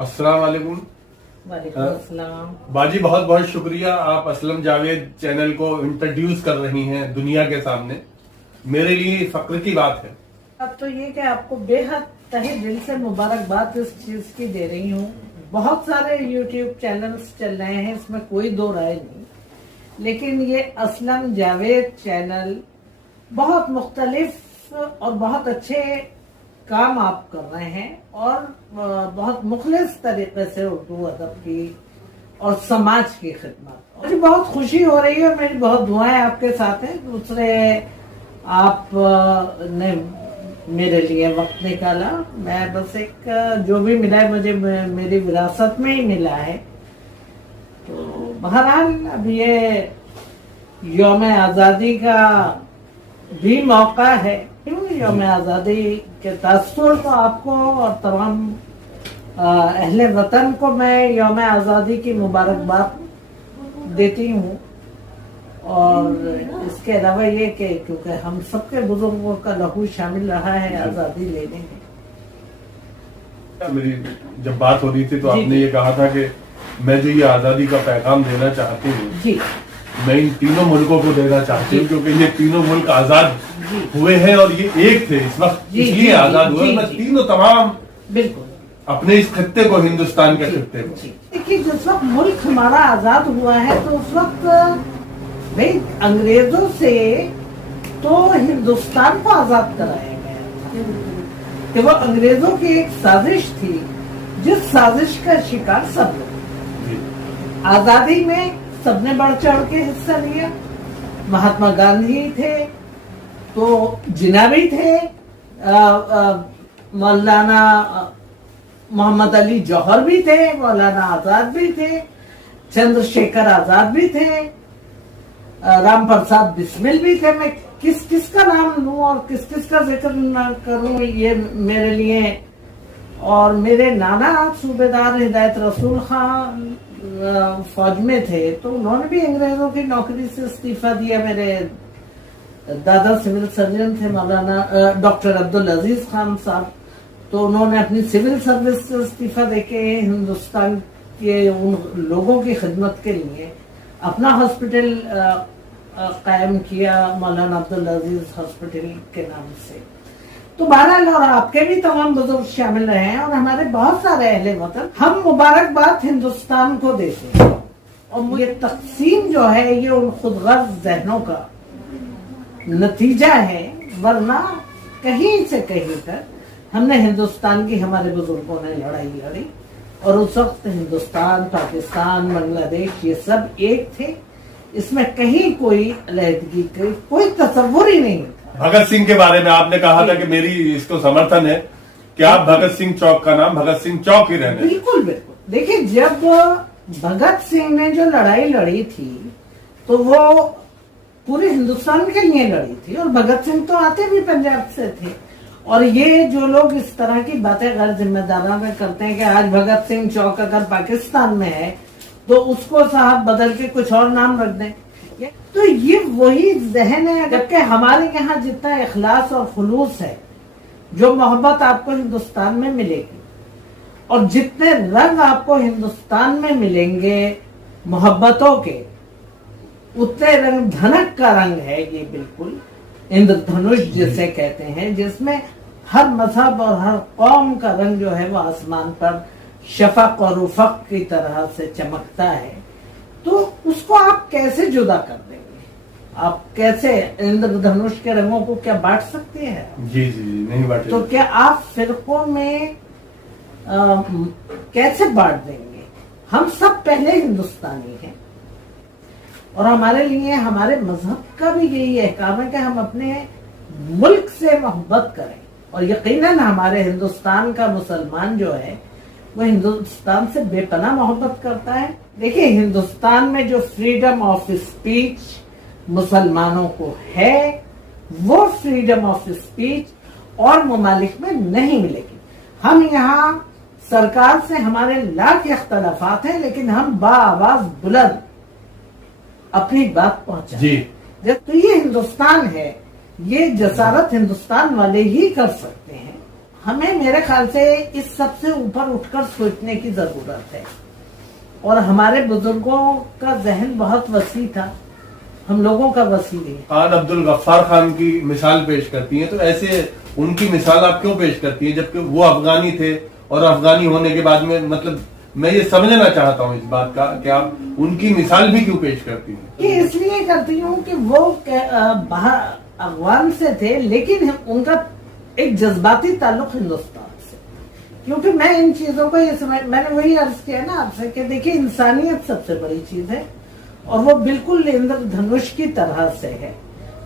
अस्सलाम वालेकुम। वालेकुम अस्सलाम। बाजी बहुत बहुत शुक्रिया, आप असलम जावेद चैनल को इंट्रोड्यूस कर रही हैं दुनिया के सामने। मेरे लिए फक्र की बात है। अब तो ये कि आपको बेहद तहे दिल से मुबारकबाद इस चीज की दे रही हूँ। बहुत सारे YouTube चैनल्स चल रहे हैं, इसमें कोई दो राय नहीं, लेकिन ये असलम जावेद चैनल बहुत मुख्तलिफ और बहुत अच्छे काम आप कर रहे हैं और बहुत मुखलिस तरीके से उर्दू अदब की और समाज की खिदमत। मुझे बहुत खुशी हो रही है, मेरी बहुत दुआएं आपके साथ हैं। दूसरे आप ने मेरे लिए वक्त निकाला, मैं बस एक जो भी मिला है मुझे मेरी विरासत में ही मिला है। तो बहरहाल अब ये यौम आज़ादी का भी मौका है। यौम आज़ादी के तासुर को आपको और तमाम अहले वतन को मैं यौम आज़ादी की मुबारकबाद देती हूँ। और इसके अलावा ये कि क्योंकि हम सबके बुजुर्गों का लहू शामिल रहा है आज़ादी लेने में। मेरी जब बात हो रही थी तो आपने ये कहा था कि मैं जो ये आज़ादी का पैगाम देना चाहती हूँ जी, मैं इन तीनों मुल्कों को देना चाहती हूँ, क्योंकि ये तीनों मुल्क आजाद हुए हैं और ये एक थे इस वक्त, इसलिए आजाद हुए। मैं तीनों तमाम बिल्कुल अपने इस खत्ते को, हिंदुस्तान के खत्ते को, देखिए जिस वक्त मुल्क हमारा आजाद हुआ है तो उस वक्त भाई अंग्रेजों से तो हिंदुस्तान को आजाद कराया गया कि वो अंग्रेजों की एक साजिश थी, जिस साजिश का शिकार सब लोग। आजादी में सबने बढ़ चढ़ के हिस्सा लिया। महात्मा गांधी थे तो जिन्ना भी थे, मौलाना मोहम्मद अली जौहर भी थे, मौलाना आजाद भी थे, चंद्रशेखर आजाद भी थे, राम प्रसाद बिस्मिल भी थे। मैं किस किस का नाम लूं और किस किस का जिक्र न करूं, ये मेरे लिए। और मेरे नाना सूबेदार हिदायत रसूल खान फौज में थे तो उन्होंने भी अंग्रेजों की नौकरी से इस्तीफा दिया। मेरे दादा सिविल सर्जन थे, मौलाना डॉक्टर अब्दुल अजीज खान साहब, तो उन्होंने अपनी सिविल सर्विस से इस्तीफा देके हिंदुस्तान के उन लोगों की खिदमत के लिए अपना हॉस्पिटल कायम किया, मौलाना अब्दुल अजीज हॉस्पिटल के नाम से। तो बहरहाल और आपके भी तमाम बुजुर्ग शामिल रहे हैं और हमारे बहुत सारे अहले वतन। हम मुबारकबाद हिंदुस्तान को देते हैं और ये तकसीम जो है ये उन खुदगर्ज जहनों का नतीजा है, वरना कहीं से कहीं तक हमने हिंदुस्तान की हमारे बुजुर्गों ने लड़ाई लड़ी और उस वक्त हिंदुस्तान, पाकिस्तान, बांग्लादेश ये सब एक थे। इसमें कहीं कोई अलहदगी कोई तस्वुर ही नहीं था। भगत सिंह के बारे में आपने कहा था कि मेरी इसको समर्थन है कि आप भगत सिंह चौक का नाम भगत सिंह चौक ही रहने। बिल्कुल बिल्कुल। देखिए जब भगत सिंह ने जो लड़ाई लड़ी थी तो वो पूरे हिंदुस्तान के लिए लड़ी थी और भगत सिंह तो आते भी पंजाब से थे। और ये जो लोग इस तरह की बातें गैर जिम्मेदाराना करते हैं कि आज भगत सिंह चौक अगर पाकिस्तान में है तो उसको साहब बदल के कुछ और नाम रख दें, तो ये वही जहन है। जबकि हमारे यहाँ जितना इखलास और खुलूस है, जो मोहब्बत आपको हिंदुस्तान में मिलेगी और जितने रंग आपको हिंदुस्तान में मिलेंगे मोहब्बतों के, उतने रंग धनक का रंग है ये, बिल्कुल इंद्रधनुष जिसे कहते हैं, जिसमें हर मजहब और हर कौम का रंग जो है वो आसमान पर शफक और उफक की तरह से चमकता है। तो उसको आप कैसे जुदा कर देंगे? आप कैसे इंद्रधनुष के रंगों को क्या बांट सकते हैं? जी जी जी नहीं बांटे। तो क्या आप फिरकों में कैसे बांट देंगे? हम सब पहले हिंदुस्तानी हैं और हमारे लिए हमारे मजहब का भी यही अहकाम है कि हम अपने मुल्क से मोहब्बत करें। और यकीनन हमारे हिंदुस्तान का मुसलमान जो है वो हिंदुस्तान से बेपनाह मोहब्बत करता है। देखिए हिंदुस्तान में जो फ्रीडम ऑफ स्पीच मुसलमानों को है, वो फ्रीडम ऑफ स्पीच और ममालिक में नहीं मिलेगी। हम यहाँ सरकार से हमारे लाख इख्तलाफात हैं, लेकिन हम बाआवाज बुलंद अपनी बात पहुंचाए। तो ये हिंदुस्तान है, ये जसारत हिंदुस्तान वाले ही कर सकते हैं। ہمیں میرے خیال سے اس سب سے اوپر اٹھ کر سوچنے کی ضرورت ہے. اور ہمارے بزرگوں کا ذہن بہت وسیع تھا, ہم لوگوں کا وسیع ہے. خان عبد الغفار خان کی مثال پیش کرتی ہیں, تو ایسے ان کی مثال آپ کیوں پیش کرتی ہیں جبکہ وہ افغانی تھے اور افغانی ہونے کے بعد میں مطلب میں یہ سمجھنا چاہتا ہوں اس بات کا کہ آپ ان کی مثال بھی کیوں پیش کرتی ہیں؟ کہ اس لیے کرتی ہوں کہ وہ باہر افغان سے تھے لیکن ان کا ایک جذباتی تعلق ہندوستان سے, کیونکہ میں ان چیزوں کو یہ سمجھ, میں نے وہی عرض کیا نا آپ سے کہ دیکھیے انسانیت سب سے بڑی چیز ہے اور وہ بالکل اندر دھنش کی طرح سے ہے,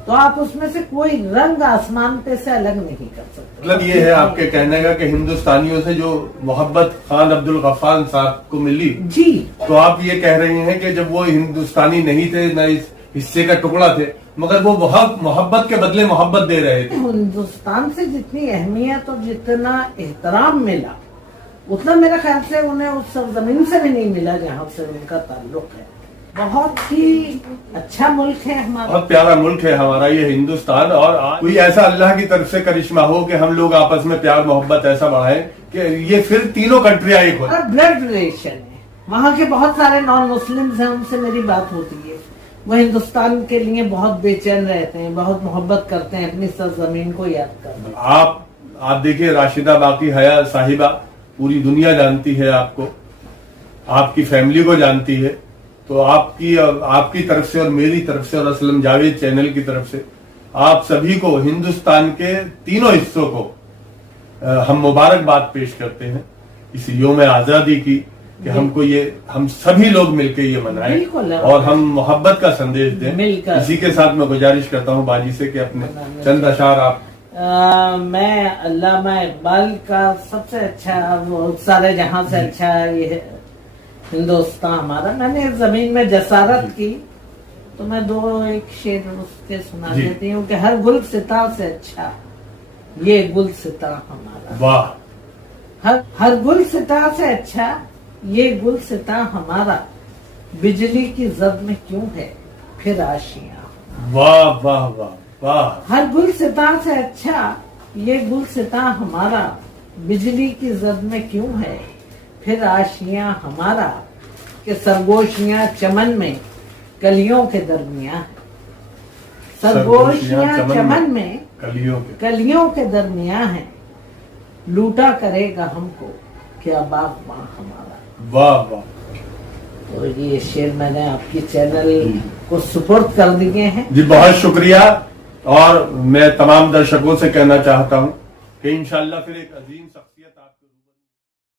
تو آپ اس میں سے کوئی رنگ آسمان پہ سے الگ نہیں کر سکتے. مطلب یہ ہے آپ کے کہنے کا کہ ہندوستانیوں سے جو محبت خان عبد الغفار صاحب کو ملی, جی, تو آپ یہ کہہ رہی ہیں کہ جب وہ ہندوستانی نہیں تھے, نہ اس حصے کا ٹکڑا تھے, مگر وہ بہت محبت کے بدلے محبت دے رہے تھے. ہندوستان سے جتنی اہمیت اور جتنا احترام ملا اتنا میرے خیال سے انہیں اس سرزمین سے بھی نہیں ملا جہاں سے ان کا تعلق ہے. بہت ہی اچھا ملک ہے ہمارا, بہت پیارا ملک ہے ہمارا یہ ہندوستان. اور کوئی ایسا اللہ کی طرف سے کرشمہ ہو کہ ہم لوگ آپس میں پیار محبت ایسا بڑھائیں کہ یہ پھر تینوں کنٹریاں ایک ہو. اور بلڈ ریلیشن ہے, وہاں کے بہت سارے نان مسلمز ہیں, ان سے میری بات ہوتی ہے, وہ ہندوستان کے لیے بہت بے چین رہتے ہیں, بہت محبت کرتے ہیں, اپنی سرزمین کو یاد کرتے ہیں. آپ دیکھیں راشدہ باقی حیا صاحبہ پوری دنیا جانتی ہے آپ کو, آپ کی فیملی کو جانتی ہے, تو آپ کی طرف سے اور میری طرف سے اور اسلم جاوید چینل کی طرف سے آپ سبھی کو ہندوستان کے تینوں حصوں کو ہم مبارکباد پیش کرتے ہیں اس یوم آزادی کی, کہ ہم سبھی لوگ مل کے یہ منائیں اور ہم محبت کا سندیش دیں. اسی کے ساتھ میں گزارش کرتا ہوں باجی سے کہ اپنے چند اشعار آپ. میں علامہ اقبال کا سب سے اچھا, وہ سارے جہاں سے اچھا یہ ہے ہندوستان ہمارا, میں نے زمین میں جسارت کی تو میں ایک شعر اس کے سنا دیتی ہوں کہ ہر گل ستا سے اچھا یہ گل ستا ہمارا. واہ. ہر گل ستا سے اچھا یہ گل ستا ہمارا, بجلی کی زد میں کیوں ہے پھر آشیاں. واہ واہ واہ واہ. ہر گل ستا سے اچھا یہ گل ستا ہمارا, بجلی کی زد میں کیوں ہے پھر آشیاں ہمارا, کہ سرگوشیاں چمن میں کلیوں کے درمیان, سرگوشیاں چمن میں کلیوں کے درمیان ہیں, لوٹا کرے گا ہم کو کیا باغباں ہمارا. واہ واہ. تو یہ شعر میں نے آپ کی چینل کو سپرد کر دیے ہیں. جی بہت شکریہ. اور میں تمام درشکوں سے کہنا چاہتا ہوں کہ انشاءاللہ پھر ایک عظیم